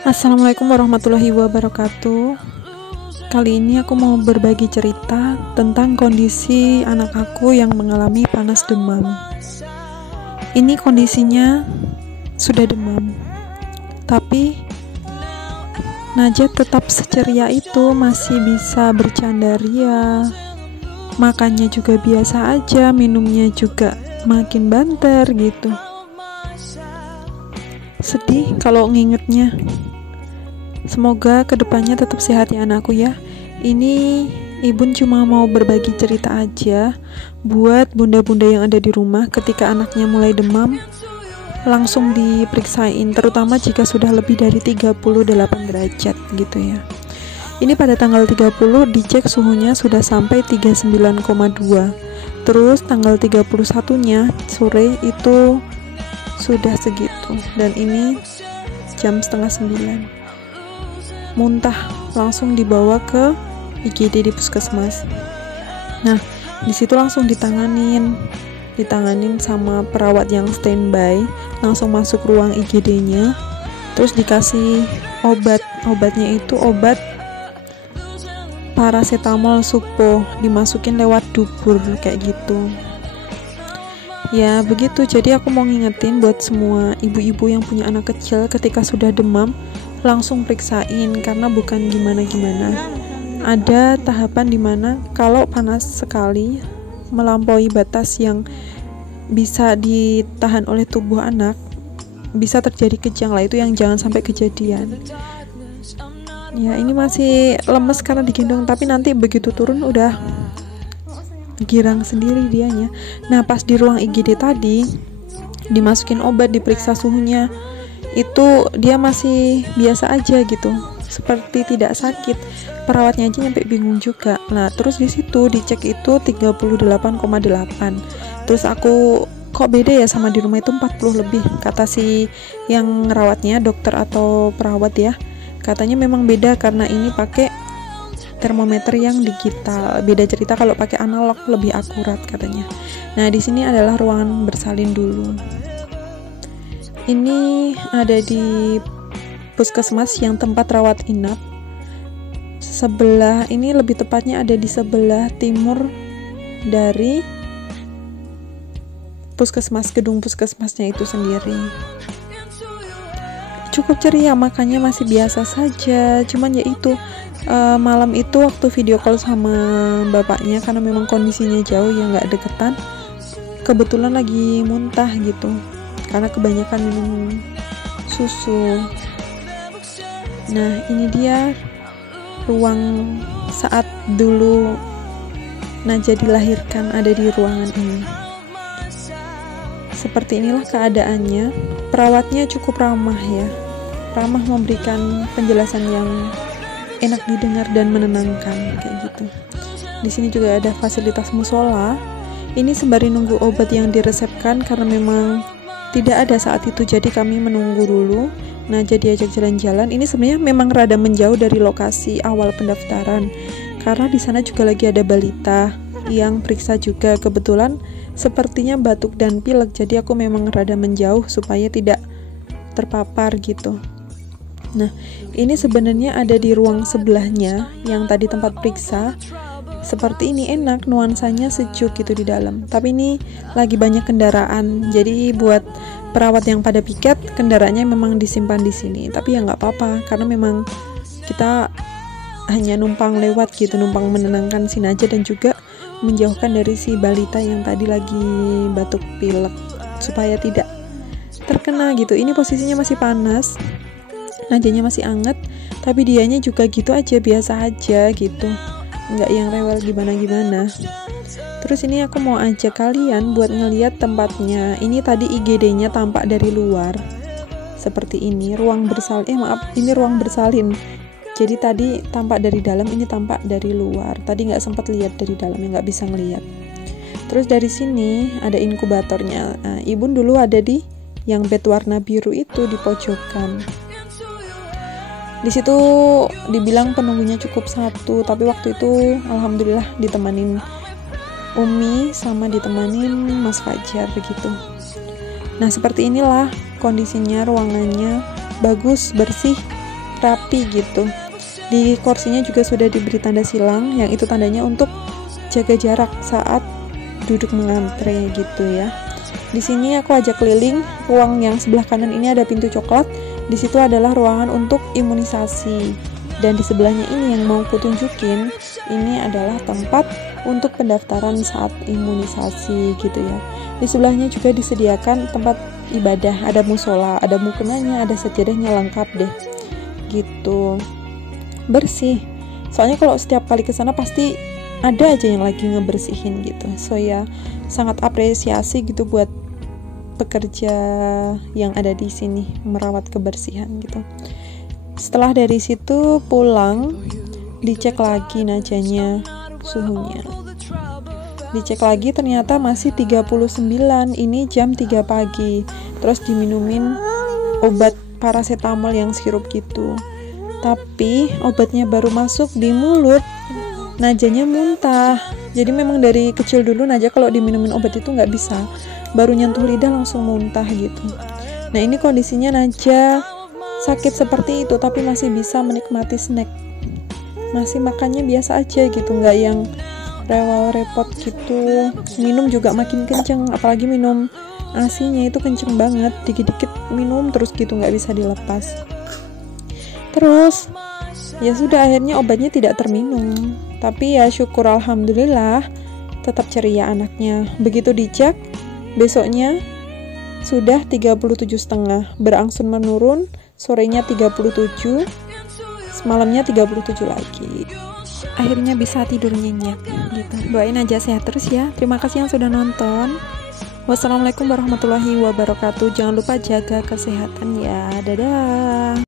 Assalamualaikum warahmatullahi wabarakatuh. Kali ini aku mau berbagi cerita tentang kondisi anak aku yang mengalami panas demam. Ini kondisinya sudah demam, tapi Najat tetap seceria itu, masih bisa bercanda ria, makannya juga biasa aja, minumnya juga makin banter gitu. Sedih kalau ngingetnya. Semoga kedepannya tetap sehat ya anakku ya. Ini Ibun cuma mau berbagi cerita aja buat bunda-bunda yang ada di rumah. Ketika anaknya mulai demam, langsung diperiksain, terutama jika sudah lebih dari 38 derajat gitu ya. Ini pada tanggal 30 dicek suhunya sudah sampai 39,2. Terus tanggal 31-nya sore itu sudah segitu, dan ini jam setengah 9. Muntah, langsung dibawa ke IGD di puskesmas. Nah, disitu langsung ditanganin sama perawat yang standby, langsung masuk ruang IGD-nya, terus dikasih obatnya itu obat paracetamol suppo, dimasukin lewat dubur kayak gitu. Ya begitu, jadi aku mau ngingetin buat semua ibu-ibu yang punya anak kecil, ketika sudah demam langsung periksain, karena bukan gimana-gimana. Ada tahapan dimana kalau panas sekali melampaui batas yang bisa ditahan oleh tubuh anak, bisa terjadi kejang lah, itu yang jangan sampai kejadian. Ya ini masih lemes karena digendong, tapi nanti begitu turun udah girang sendiri dianya. Nah pas di ruang IGD tadi dimasukin obat, diperiksa suhunya, itu dia masih biasa aja gitu, seperti tidak sakit. Perawatnya aja nyampe bingung juga. Nah terus di situ dicek itu 38,8. Terus aku kok beda ya sama di rumah, itu 40 lebih, kata si yang ngerawatnya, dokter atau perawat ya, katanya memang beda karena ini pakai termometer yang digital. Beda cerita kalau pakai analog, lebih akurat katanya. Nah, di sini adalah ruangan bersalin dulu. Ini ada di puskesmas yang tempat rawat inap. Sebelah ini, lebih tepatnya ada di sebelah timur dari puskesmas, gedung puskesmasnya itu sendiri. Cukup ceria, makannya masih biasa saja. Cuman ya itu, malam itu waktu video call sama bapaknya, karena memang kondisinya jauh ya, nggak deketan, kebetulan lagi muntah gitu karena kebanyakan minum susu. Nah ini dia ruang saat dulu Najat dilahirkan, ada di ruangan ini. Seperti inilah keadaannya. Perawatnya cukup ramah ya, ramah, memberikan penjelasan yang enak didengar dan menenangkan kayak gitu. Di sini juga ada fasilitas musola. Ini sembari nunggu obat yang diresepkan, karena memang tidak ada saat itu, jadi kami menunggu dulu. Nah jadi diajak jalan-jalan. Ini sebenarnya memang rada menjauh dari lokasi awal pendaftaran, karena di sana juga lagi ada balita yang periksa juga. Kebetulan sepertinya batuk dan pilek, jadi aku memang rada menjauh supaya tidak terpapar gitu. Nah ini sebenarnya ada di ruang sebelahnya yang tadi tempat periksa. Seperti ini, enak, nuansanya sejuk gitu di dalam. Tapi ini lagi banyak kendaraan, jadi buat perawat yang pada piket, kendaraannya memang disimpan di sini. Tapi ya nggak apa-apa, karena memang kita hanya numpang lewat gitu, numpang menenangkan si Najat dan juga menjauhkan dari si balita yang tadi lagi batuk pilek supaya tidak terkena gitu. Ini posisinya masih panas, Najatnya masih anget, tapi dianya juga gitu aja, biasa aja gitu, nggak yang rewel gimana-gimana. Terus ini aku mau ajak kalian buat ngeliat tempatnya. Ini tadi IGD-nya tampak dari luar seperti ini, ruang bersalin, ini ruang bersalin. Jadi tadi tampak dari dalam, ini tampak dari luar. Tadi nggak sempat lihat dari dalam, nggak bisa ngelihat. Terus dari sini ada inkubatornya. Nah, Ibun dulu ada di yang bed warna biru itu di pojokan. Di situ dibilang penunggunya cukup 1, tapi waktu itu alhamdulillah ditemanin Umi sama ditemanin Mas Fajar gitu. Nah seperti inilah kondisinya, ruangannya bagus, bersih, rapi gitu. Di kursinya juga sudah diberi tanda silang, yang itu tandanya untuk jaga jarak saat duduk mengantre gitu ya. Di sini aku ajak keliling ruang yang sebelah kanan ini, ada pintu coklat. Di situ adalah ruangan untuk imunisasi. Dan di sebelahnya ini yang mau kutunjukin, ini adalah tempat untuk pendaftaran saat imunisasi gitu ya. Di sebelahnya juga disediakan tempat ibadah, ada musola, ada mukenanya, ada sajadahnya, lengkap deh gitu. Bersih, soalnya kalau setiap kali ke sana pasti ada aja yang lagi ngebersihin gitu. So ya sangat apresiasi gitu buat pekerja yang ada di sini merawat kebersihan gitu. Setelah dari situ pulang, dicek lagi najanya, suhunya. Dicek lagi ternyata masih 39, ini jam 3 pagi. Terus diminumin obat paracetamol yang sirup gitu. Tapi obatnya baru masuk di mulut, najanya muntah. Jadi memang dari kecil dulu Naja kalau diminumin obat itu nggak bisa, baru nyentuh lidah langsung muntah gitu. Nah ini kondisinya Naja sakit seperti itu tapi masih bisa menikmati snack, masih makannya biasa aja gitu, nggak yang rewel repot gitu. Minum juga makin kenceng, apalagi minum asinya itu kenceng banget, dikit-dikit minum terus gitu, nggak bisa dilepas. Terus ya sudah, akhirnya obatnya tidak terminum. Tapi ya syukur alhamdulillah tetap ceria anaknya. Begitu dicek besoknya sudah 37,5, berangsur menurun, sorenya 37, semalamnya 37 lagi. Akhirnya bisa tidur nyenyak gitu. Doain aja sehat terus ya. Terima kasih yang sudah nonton. Wassalamualaikum warahmatullahi wabarakatuh. Jangan lupa jaga kesehatan ya. Dadah.